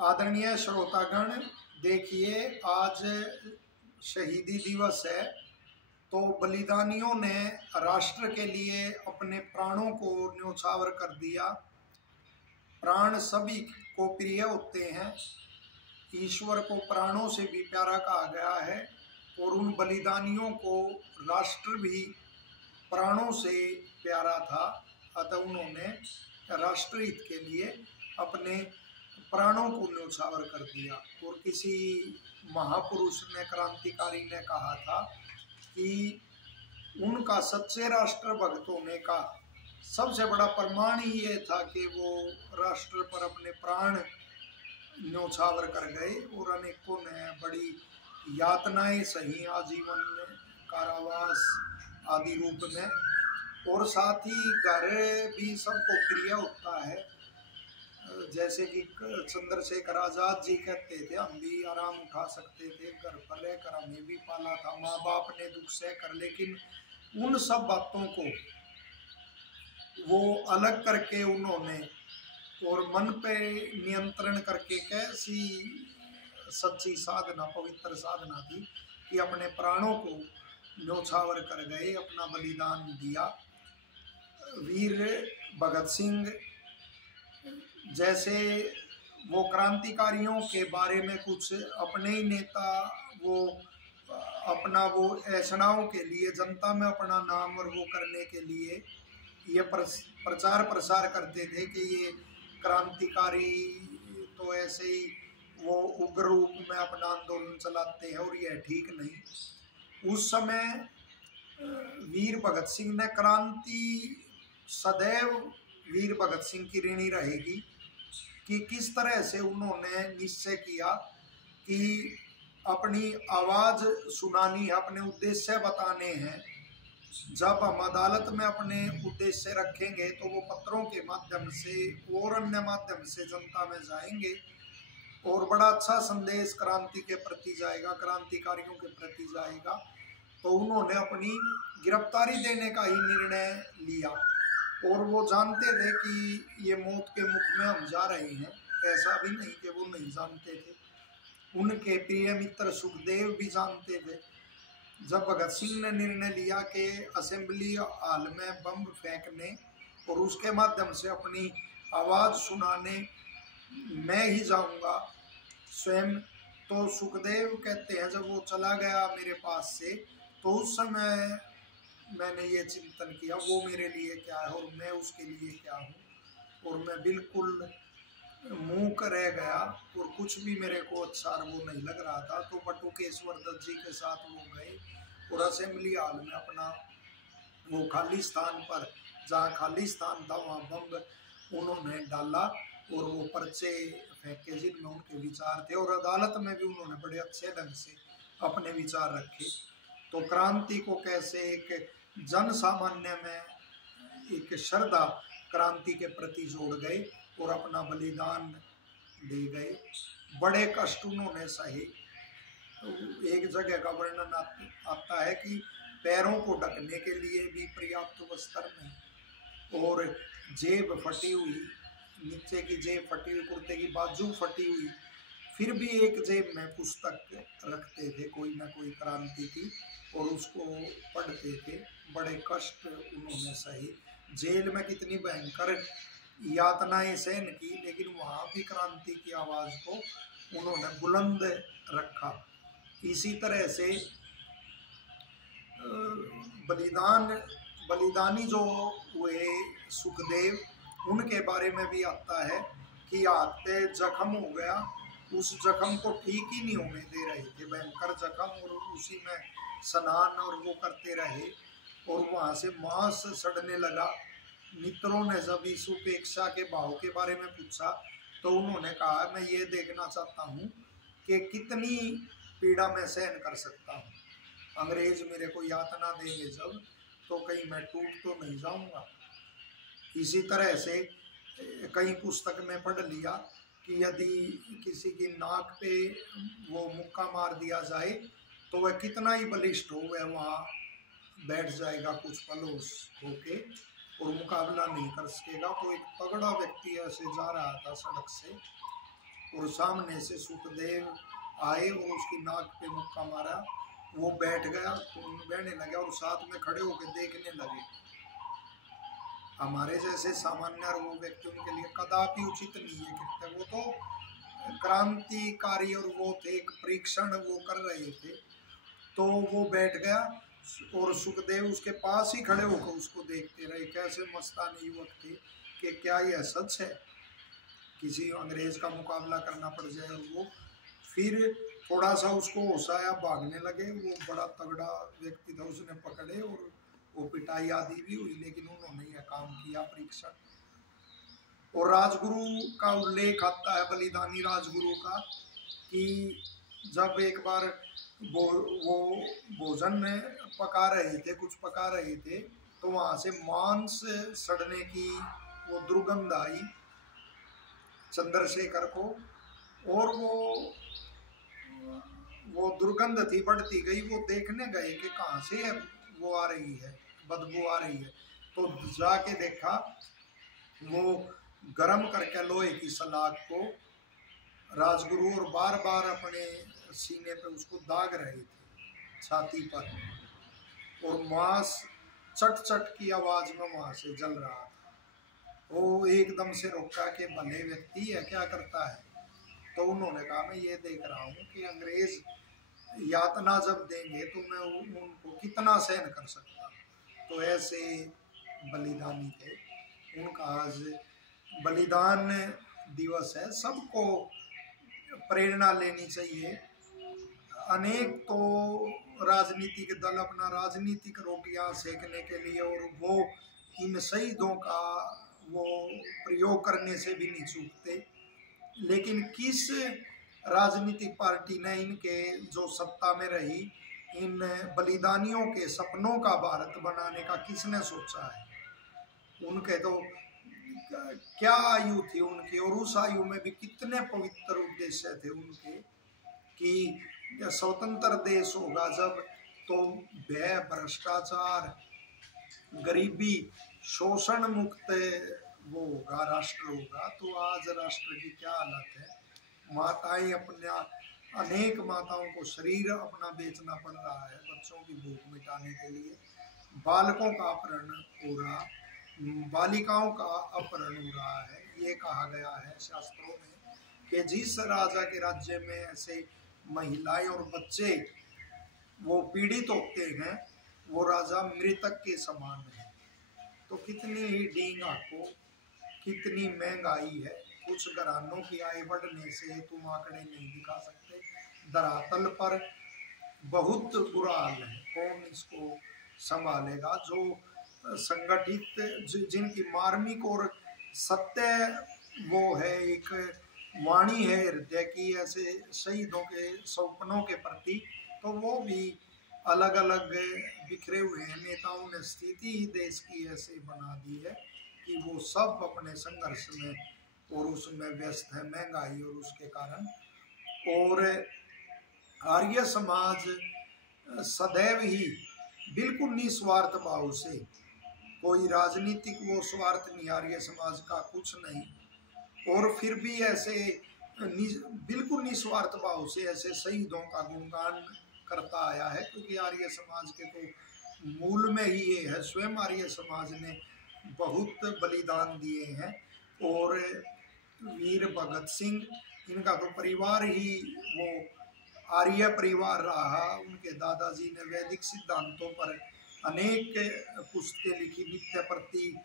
आदरणीय श्रोतागण, देखिए आज शहीदी दिवस है। तो बलिदानियों ने राष्ट्र के लिए अपने प्राणों को न्योछावर कर दिया। प्राण सभी को प्रिय होते हैं, ईश्वर को प्राणों से भी प्यारा कहा गया है और उन बलिदानियों को राष्ट्र भी प्राणों से प्यारा था। अतः उन्होंने राष्ट्रहित के लिए अपने प्राणों को न्योछावर कर दिया। और किसी महापुरुष ने, क्रांतिकारी ने कहा था कि उनका सच्चे राष्ट्र भक्त होने का सबसे बड़ा प्रमाण ही ये था कि वो राष्ट्र पर अपने प्राण न्योछावर कर गए और अनेकों ने बड़ी यातनाएं सही, आजीवन कारावास आदि रूप में। और साथ ही घर भी सबको प्रिय होता है। जैसे कि चंद्रशेखर आजाद जी कहते थे, हम भी आराम उठा सकते थे, घर पर लेकर हमें भी पाला था, माँ बाप ने दुख सह कर, लेकिन उन सब बातों को वो अलग करके उन्होंने और मन पे नियंत्रण करके कैसी सच्ची साधना, पवित्र साधना थी कि अपने प्राणों को न्योछावर कर गए, अपना बलिदान दिया। वीर भगत सिंह जैसे वो क्रांतिकारियों के बारे में कुछ अपने ही नेता वो अपना वो ऐसणाओं के लिए, जनता में अपना नाम और वो करने के लिए ये प्रचार प्रसार करते थे कि ये क्रांतिकारी तो ऐसे ही वो उग्र रूप में अपना आंदोलन चलाते हैं और यह ठीक नहीं। उस समय वीर भगत सिंह ने, क्रांति सदैव वीर भगत सिंह की ऋणी रहेगी कि किस तरह से उन्होंने निश्चय किया कि अपनी आवाज़ सुनानी है, अपने उद्देश्य बताने हैं। जब हम अदालत में अपने उद्देश्य रखेंगे तो वो पत्रों के माध्यम से और अन्य माध्यम से जनता में जाएंगे और बड़ा अच्छा संदेश क्रांति के प्रति जाएगा, क्रांतिकारियों के प्रति जाएगा। तो उन्होंने अपनी गिरफ्तारी देने का ही निर्णय लिया और वो जानते थे कि ये मौत के मुख में हम जा रहे हैं। ऐसा भी नहीं कि वो नहीं जानते थे, उनके प्रिय मित्र सुखदेव भी जानते थे। जब भगत सिंह ने निर्णय लिया कि असेंबली हॉल में बम फेंकने और उसके माध्यम से अपनी आवाज़ सुनाने मैं ही जाऊंगा स्वयं, तो सुखदेव कहते हैं जब वो चला गया मेरे पास से, तो उस समय मैंने ये चिंतन किया वो मेरे लिए क्या है और मैं उसके लिए क्या हूँ। और मैं बिल्कुल मूक रह गया और कुछ भी मेरे को अच्छा वो नहीं लग रहा था। तो बटुकेश्वर दत्त जी के साथ वो गए और असेंबली हॉल में अपना वो खाली स्थान पर, जहाँ खाली स्थान था वहाँ बम उन्होंने डाला और वो पर्चे फेंके जिनमें उनके विचार थे। और अदालत में भी उन्होंने बड़े अच्छे ढंग से अपने विचार रखे। तो क्रांति को कैसे एक जन सामान्य में एक श्रद्धा क्रांति के प्रति जोड़ गए और अपना बलिदान दे गए। बड़े कष्ट उन्होंने सहे। एक जगह का वर्णन आता है कि पैरों को ढकने के लिए भी पर्याप्त वस्त्र नहीं और जेब फटी हुई, नीचे की जेब फटी हुई, कुर्ते की बाजू फटी हुई, फिर भी एक जेब में पुस्तक रखते थे कोई ना कोई क्रांति की और उसको पढ़ते थे। बड़े कष्ट उन्होंने सहे। जेल में कितनी भयंकर यातनाएं सहन की, लेकिन वहाँ भी क्रांति की आवाज़ को उन्होंने बुलंद रखा। इसी तरह से बलिदानी जो हुए सुखदेव, उनके बारे में भी आता है कि हाथ पे जख्म हो गया, उस जख्म को ठीक ही नहीं होने दे रहे थे, भयंकर जख्म, और उसी में स्नान और वो करते रहे और वहाँ से मांस सड़ने लगा। मित्रों ने जब इस उपेक्षा के भाव के बारे में पूछा तो उन्होंने कहा मैं ये देखना चाहता हूँ कि कितनी पीड़ा मैं सहन कर सकता हूँ। अंग्रेज मेरे को यातना देंगे जब, तो कहीं मैं टूट तो नहीं जाऊँगा। इसी तरह से कई पुस्तक में पढ़ लिया कि यदि किसी की नाक पे वो मुक्का मार दिया जाए तो वह कितना ही बलिष्ठ हो, वह वहाँ बैठ जाएगा कुछ पल होके और मुकाबला नहीं कर सकेगा। तो एक तगड़ा व्यक्ति ऐसे जा रहा था सड़क से और सामने से सुखदेव आए और उसकी नाक पे मुक्का मारा। वो बैठ गया, खून बहने लगा और साथ में खड़े होकर देखने लगे। हमारे जैसे सामान्य वो व्यक्तियों के लिए कदापि उचित नहीं है कृत्य। वो तो क्रांतिकारी और वो थे, एक परीक्षण वो कर रहे थे। तो वो बैठ गया और सुखदेव उसके पास ही खड़े होकर उसको देखते रहे। कैसे मस्तानी युवक थे कि क्या यह सच है, किसी अंग्रेज का मुकाबला करना पड़ जाए। और वो फिर थोड़ा सा उसको होशाया, भागने लगे। वो बड़ा तगड़ा व्यक्ति था, उसने पकड़े और वो पिटाई आदि भी हुई, लेकिन उन्होंने यह काम किया परीक्षण। और राजगुरु का उल्लेख आता है, बलिदानी राजगुरु का, कि जब एक बार वो भोजन पका रहे थे, कुछ पका रहे थे, तो वहाँ से मांस सड़ने की वो दुर्गंध आई चंद्रशेखर को। और वो दुर्गंध थी, बढ़ती गई। वो देखने गए कि कहाँ से वो आ रही है, बदबू आ रही है। तो जाके देखा, वो गरम करके लोहे की सलाख को राजगुरु और बार बार अपने सीने पे उसको दाग रहे थे, छाती पर, और मांस चट चट की आवाज में वहां से जल रहा था। वो एकदम से रोका कि भले व्यक्ति है, क्या करता है। तो उन्होंने कहा, मैं ये देख रहा हूँ कि अंग्रेज यातना जब देंगे तो मैं उनको कितना सहन कर सकता। तो ऐसे बलिदानी थे। उनका आज बलिदान दिवस है। सबको प्रेरणा लेनी चाहिए। अनेक तो राजनीतिक दल अपना राजनीतिक रोटियां सेकने के लिए, और वो इन शहीदों का वो प्रयोग करने से भी नहीं चूकते। लेकिन किस राजनीतिक पार्टी ने इनके जो सत्ता में रही, इन बलिदानियों के सपनों का भारत बनाने का किसने सोचा है? उनके तो क्या आयु थी उनकी, और उस आयु में भी कितने पवित्र उद्देश्य थे उनके, कि स्वतंत्र देश होगा जब, तो भय, भ्रष्टाचार, गरीबी, शोषण मुक्त वो होगा, राष्ट्र होगा। तो आज राष्ट्र की क्या हालत है। माताएं अपना, अनेक माताओं को शरीर अपना बेचना पड़ रहा है बच्चों की भूख मिटाने के लिए। बालकों का अपहरण हो रहा, बालिकाओं का अपहरण हो रहा है। ये कहा गया है शास्त्रों में कि जिस राजा के राज्य में ऐसे महिलाएं और बच्चे वो पीड़ित होते हैं, वो राजा मृतक के समान है। तो कितनी ही डींग आंखों, कितनी महंगाई है। कुछ घरानों की आय बढ़ने से तुम आंकड़े नहीं दिखा सकते। धरातल पर बहुत बुरा हाल है। कौन इसको संभालेगा? जो संगठित, जिनकी मार्मिक और सत्य वो है, एक वाणी है हृदय की ऐसे शहीदों के सपनों के प्रति, तो वो भी अलग अलग बिखरे हुए हैं। नेताओं ने स्थिति ही देश की ऐसे बना दी है कि वो सब अपने संघर्ष में और उसमें व्यस्त है, महंगाई और उसके कारण। और आर्य समाज सदैव ही बिल्कुल निस्वार्थ भाव से, कोई राजनीतिक वो स्वार्थ नहीं आर्य समाज का, कुछ नहीं। और फिर भी ऐसे बिल्कुल निस्वार्थ भाव से ऐसे शहीदों का गुणगान करता आया है, क्योंकि आर्य समाज के तो मूल में ही ये है। स्वयं आर्य समाज ने बहुत बलिदान दिए हैं। और वीर भगत सिंह, इनका तो परिवार ही वो आर्य परिवार रहा। उनके दादाजी ने वैदिक सिद्धांतों पर अनेक पुस्तकें लिखी, नित्य प्रति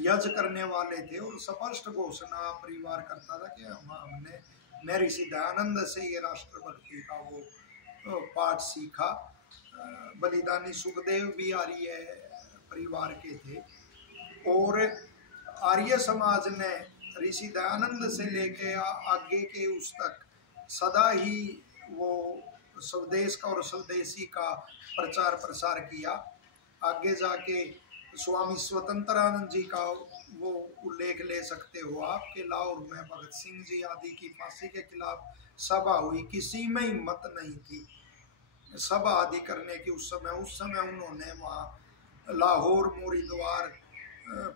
यज्ञ करने वाले थे, और स्पष्ट घोषणा परिवार करता था कि हमने, मैं ऋषि दयानंद से ये राष्ट्रभक्ति का वो पाठ सीखा। बलिदानी सुखदेव भी आर्य परिवार के थे। और आर्य समाज ने ऋषि दयानंद से लेके आगे के उस तक सदा ही वो स्वदेश का और स्वदेशी का प्रचार प्रसार किया। आगे जाके स्वामी स्वतंत्रानंद जी का वो उल्लेख ले सकते हो आप, कि लाहौर में भगत सिंह जी आदि की फांसी के खिलाफ सभा हुई, किसी में हिम्मत नहीं थी सभा आदि करने की। उस समय उन्होंने वहाँ लाहौर मोरी द्वार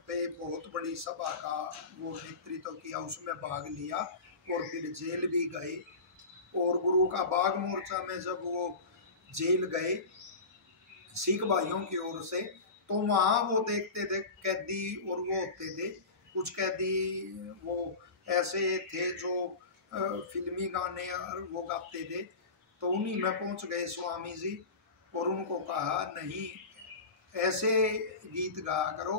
पे बहुत बड़ी सभा का वो नेतृत्व किया, उसमें भाग लिया। और फिर जेल भी गए। और गुरु का बाग मोर्चा में जब वो जेल गए सिख भाइयों की ओर से, तो वहाँ वो देखते थे कैदी, और वो होते थे कुछ कैदी वो ऐसे थे जो फिल्मी गाने और वो गाते थे। तो उन्हीं में पहुँच गए स्वामी जी और उनको कहा नहीं ऐसे गीत गाया करो,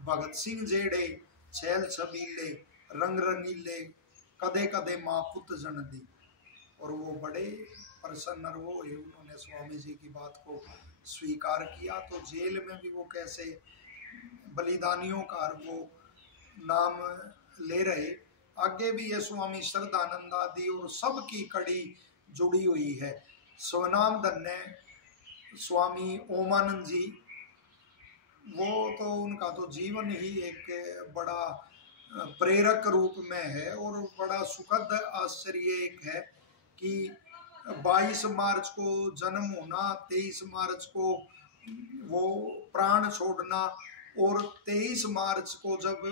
भगत सिंह जेड़े छैल छबीले रंग रंगीले कदे कदे माँ पुत जन दी। और वो बड़े प्रसन्न हुए, उन्होंने स्वामी जी की बात को स्वीकार किया। तो जेल में भी वो कैसे बलिदानियों का वो नाम ले रहे। आगे भी ये स्वामी श्रद्धानंद आदि और सबकी कड़ी जुड़ी हुई है। स्वनाम धन्य स्वामी ओमानंद जी, वो तो उनका तो जीवन ही एक बड़ा प्रेरक रूप में है। और बड़ा सुखद आश्चर्य एक है कि 22 मार्च को जन्म होना, 23 मार्च को वो प्राण छोड़ना, और 23 मार्च को जब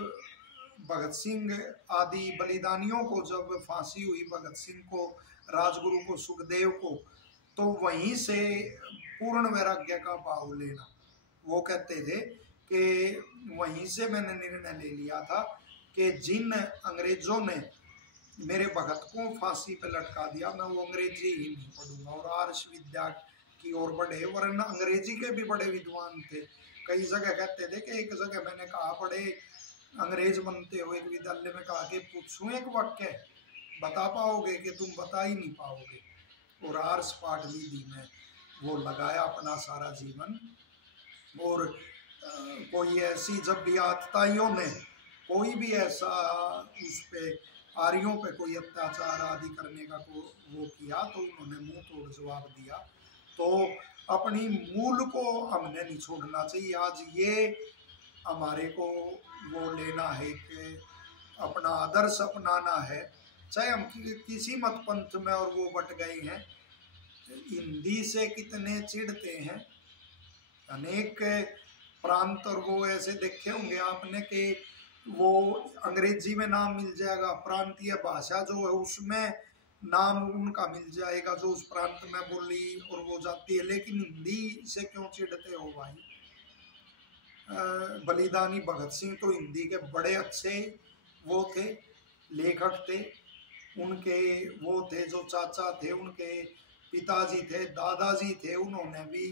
भगत सिंह आदि बलिदानियों को जब फांसी हुई, भगत सिंह को, राजगुरु को, सुखदेव को, तो वहीं से पूर्ण वैराग्य का भाव लेना। वो कहते थे कि वहीं से मैंने निर्णय ले लिया था कि जिन अंग्रेजों ने मेरे भगत को फांसी पे लटका दिया, मैं वो अंग्रेजी ही नहीं पढ़ूंगा और आर्ष विद्या की ओर बढ़े। वरना अंग्रेजी के भी बड़े विद्वान थे। कई जगह कहते थे कि एक जगह मैंने कहा बड़े अंग्रेज बनते हो एक विद्यालय में, कहा कि पूछूं एक वाक्य बता पाओगे कि तुम बता ही नहीं पाओगे। और आर्ष पाठ विधि में वो लगाया अपना सारा जीवन। और कोई ऐसी जब भी आतताइयों ने कोई भी ऐसा उस पे आर्यों पे कोई अत्याचार आदि करने का वो किया, तो उन्होंने मुंह तोड़ जवाब दिया। तो अपनी मूल को हमने नहीं छोड़ना चाहिए। आज ये हमारे को वो लेना है कि अपना आदर्श अपनाना है, चाहे हम किसी मत पंथ में और वो बट गए हैं। हिंदी से कितने चिढ़ते हैं, अनेक प्रांत और वो ऐसे देखे होंगे आपने कि वो अंग्रेजी में नाम मिल जाएगा, प्रांतीय भाषा जो है उसमें नाम उनका मिल जाएगा जो उस प्रांत में बोली और वो जाती है। लेकिन हिंदी से क्यों चिढ़ते हो भाई? बलिदानी भगत सिंह तो हिंदी के बड़े अच्छे वो थे, लेखक थे। उनके वो थे जो चाचा थे, उनके पिताजी थे, दादाजी थे, उन्होंने भी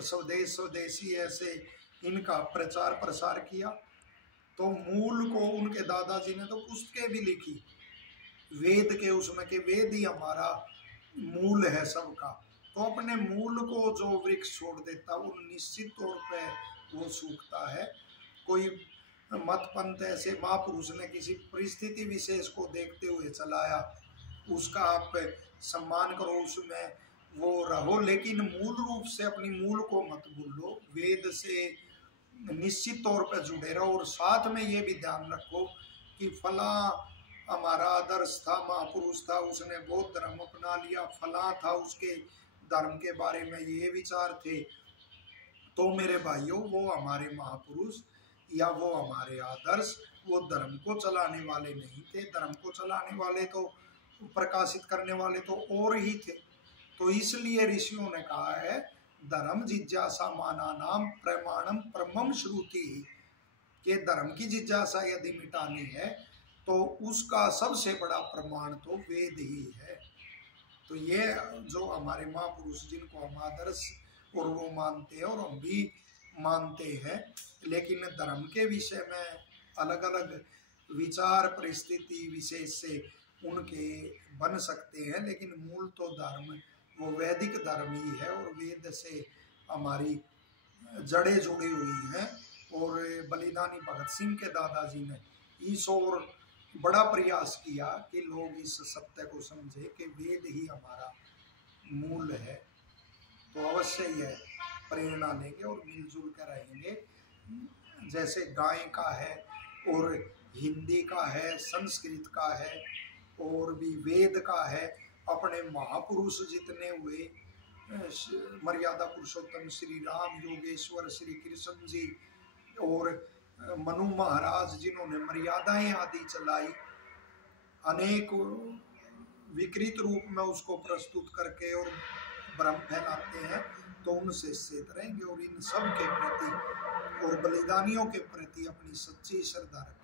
स्वदेश स्वदेशी ऐसे इनका प्रचार प्रसार किया। तो मूल को उनके दादाजी ने तो पुस्तकें भी लिखी वेद के उसमें, कि वेद ही हमारा मूल है सबका। तो अपने मूल को जो वृक्ष छोड़ देता वो निश्चित तौर पे वो सूखता है। कोई मत पंथ ऐसे महापुरुष ने किसी परिस्थिति विशेष को देखते हुए चलाया, उसका आप सम्मान करो, उसमें वो रहो, लेकिन मूल रूप से अपनी मूल को मत भूलो। वेद से निश्चित तौर पर जुड़े रहो। और साथ में ये भी ध्यान रखो कि फला हमारा आदर्श था, महापुरुष था, उसने बौद्ध धर्म अपना लिया, फला था उसके धर्म के बारे में ये विचार थे, तो मेरे भाइयों वो हमारे महापुरुष या वो हमारे आदर्श वो धर्म को चलाने वाले नहीं थे। धर्म को चलाने वाले तो प्रकाशित करने वाले तो और ही थे। तो इसलिए ऋषियों ने कहा है धर्म जिज्ञासा माना नाम प्रमाणम परमम श्रुति, के धर्म की जिज्ञासा यदि मिटानी है तो उसका सबसे बड़ा प्रमाण तो वेद ही है। तो ये जो हमारे महापुरुष जिनको हम आदर्श और वो मानते हैं और हम भी मानते हैं, लेकिन धर्म के विषय में अलग अलग विचार परिस्थिति विशेष से उनके बन सकते हैं, लेकिन मूल तो धर्म वो वैदिक धर्म ही है और वेद से हमारी जड़ें जुड़ी हुई हैं। और बलिदानी भगत सिंह के दादाजी ने इस ओर बड़ा प्रयास किया कि लोग इस सत्य को समझे कि वेद ही हमारा मूल है। तो अवश्य ही है, प्रेरणा लेंगे और मिलजुल कर रहेंगे। जैसे गाय का है और हिंदी का है, संस्कृत का है और भी वेद का है। अपने महापुरुष जितने हुए, मर्यादा पुरुषोत्तम श्री राम, योगेश्वर श्री कृष्ण जी और मनु महाराज जिन्होंने मर्यादाएं आदि चलाई, अनेक विकृत रूप में उसको प्रस्तुत करके और भ्रम फैलाते हैं, तो उनसे सचेत रहेंगे और इन सब के प्रति और बलिदानियों के प्रति अपनी सच्ची श्रद्धा रखें।